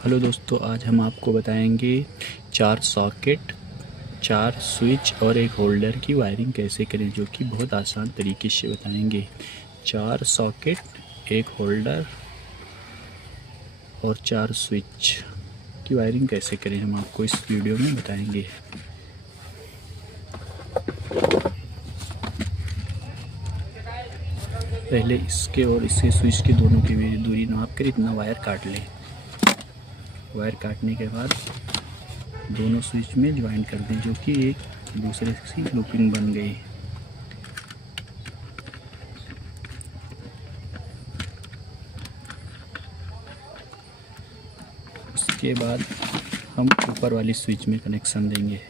Hello दोस्तों, आज हम आपको बताएंगे 4 सॉकेट, 4 स्विच और एक होल्डर की वायरिंग कैसे करें, जो कि बहुत आसान तरीके से बताएंगे। 4 सॉकेट, एक होल्डर और 4 स्विच की वायरिंग कैसे करें हम आपको इस वीडियो में बताएंगे। पहले इसके और इसके स्विच के दोनों की दूरी नाप कर इतना वायर काट लें। वायर काटने के बाद दोनों स्विच में ज्वाइन कर दें, जो कि एक दूसरे की लूपिंग बन गई। उसके बाद हम ऊपर वाली स्विच में कनेक्शन देंगे।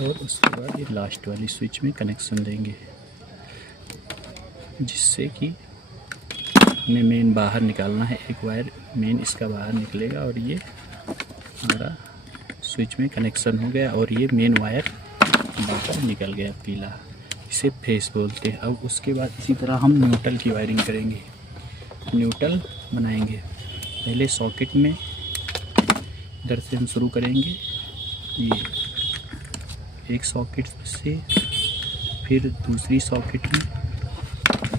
और उसके बाद ये लास्ट वाली स्विच में कनेक्शन देंगे, जिससे कि हमें मेन बाहर निकालना है। एक वायर मेन इसका बाहर निकलेगा और ये हमारा स्विच में कनेक्शन हो गया और ये मेन वायर बाहर निकल गया पीला। इसे फेस बोलते हैं। अब उसके बाद इसी तरह हम न्यूट्रल की वायरिंग करेंगे। न्यूट्रल बनाएंगे। पहले सॉकेट में इधर से हम शुरू करेंगे, ये एक सॉकेट से, फिर दूसरी सॉकेट में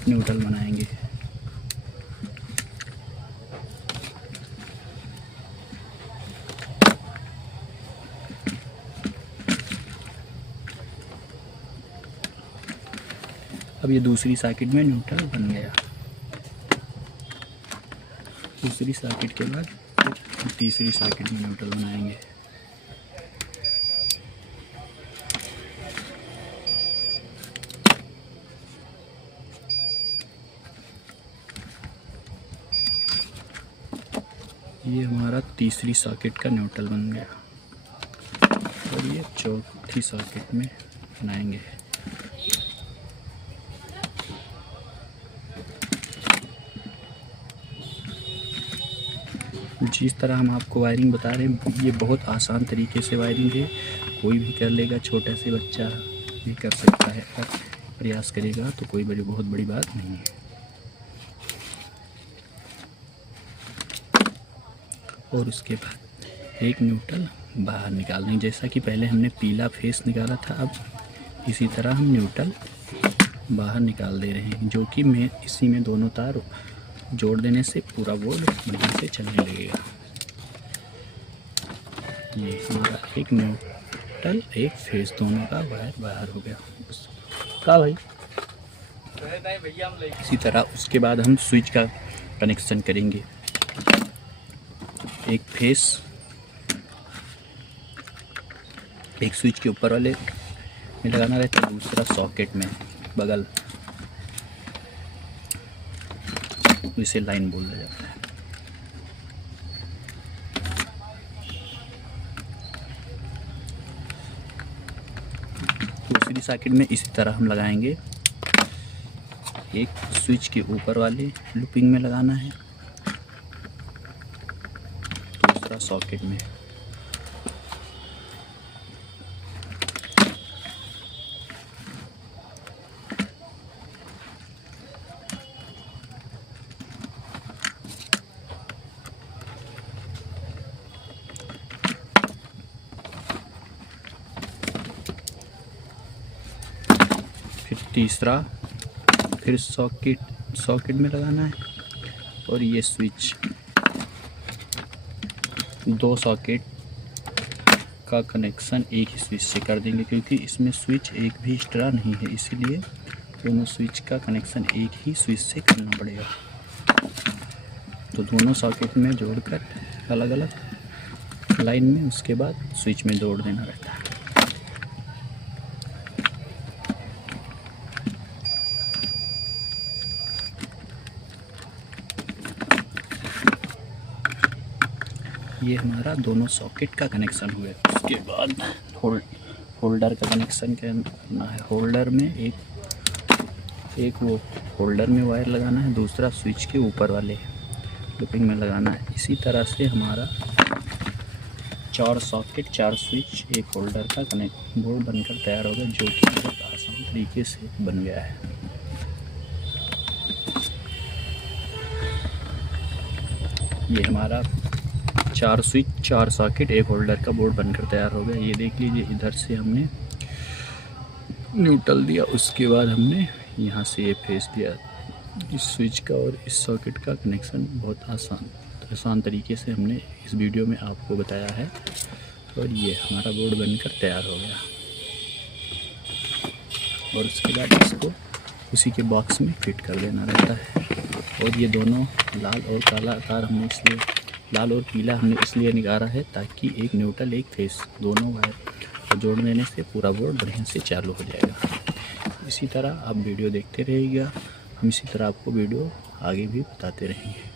न्यूट्रल बनाएंगे। अब ये दूसरी सॉकेट में न्यूट्रल बन गया। दूसरी सॉकेट के बाद फिर तीसरी सॉकेट में न्यूट्रल बनाएंगे। ये हमारा तीसरी सॉकेट का न्यूट्रल बन गया और ये चौथी सॉकेट में बनाएंगे। जिस तरह हम आपको वायरिंग बता रहे हैं, ये बहुत आसान तरीके से वायरिंग है। कोई भी कर लेगा, छोटा से बच्चा भी कर सकता है। और प्रयास करेगा तो कोई बहुत बड़ी बात नहीं है। और उसके बाद एक न्यूट्रल बाहर निकाल देंगे। जैसा कि पहले हमने पीला फेस निकाला था, अब इसी तरह हम न्यूट्रल बाहर निकाल दे रहे हैं, जो कि इसी में दोनों तार जोड़ देने से पूरा बोर्ड बढ़िया से चलने लगेगा। ये हमारा एक न्यूट्रल एक फेस दोनों का वायर बाहर हो गया। का भाई इसी तरह उसके बाद हम स्विच का कनेक्शन करेंगे। एक फेस एक स्विच के ऊपर वाले में लगाना रहता है, दूसरा सॉकेट में बगल, इसे लाइन बोला जाता है। दूसरी सॉकेट में इसी तरह हम लगाएंगे। एक स्विच के ऊपर वाले लूपिंग में लगाना है, दूसरा सॉकेट में। फिर तीसरा, फिर सॉकेट में लगाना है। और ये स्विच, दो सॉकेट का कनेक्शन एक ही स्विच से कर देंगे, क्योंकि इसमें स्विच एक भी एक्स्ट्रा नहीं है, इसीलिए दोनों स्विच का कनेक्शन एक ही स्विच से करना पड़ेगा। तो दोनों सॉकेट में जोड़कर अलग अलग लाइन में, उसके बाद स्विच में जोड़ देना रहता है। ये हमारा दोनों सॉकेट का कनेक्शन हुआ। उसके बाद होल्डर का कनेक्शन करना है। होल्डर में एक वो होल्डर में वायर लगाना है, दूसरा स्विच के ऊपर वाले लूपिंग में लगाना है। इसी तरह से हमारा 4 सॉकेट 4 स्विच एक होल्डर का कनेक्ट बोर्ड बनकर तैयार होगा, जो कि बहुत आसान तरीके से बन गया है। ये हमारा 4 स्विच 4 सॉकेट एक होल्डर का बोर्ड बनकर तैयार हो गया। ये देख लीजिए, इधर से हमने न्यूट्रल दिया, उसके बाद हमने यहाँ से ये फेस दिया। इस स्विच का और इस सॉकेट का कनेक्शन बहुत आसान तरीके से हमने इस वीडियो में आपको बताया है। और ये हमारा बोर्ड बनकर तैयार हो गया। और उसके बाद इसको उसी के बॉक्स में फिट कर देना रहता है। और ये दोनों लाल और काला तार हमने इसलिए, लाल और पीला हमने इसलिए निकाला है ताकि एक न्यूट्रल एक फेस दोनों वायर को जोड़ देने से पूरा बोर्ड बढ़िया से चालू हो जाएगा। इसी तरह आप वीडियो देखते रहिएगा, हम इसी तरह आपको वीडियो आगे भी बताते रहेंगे।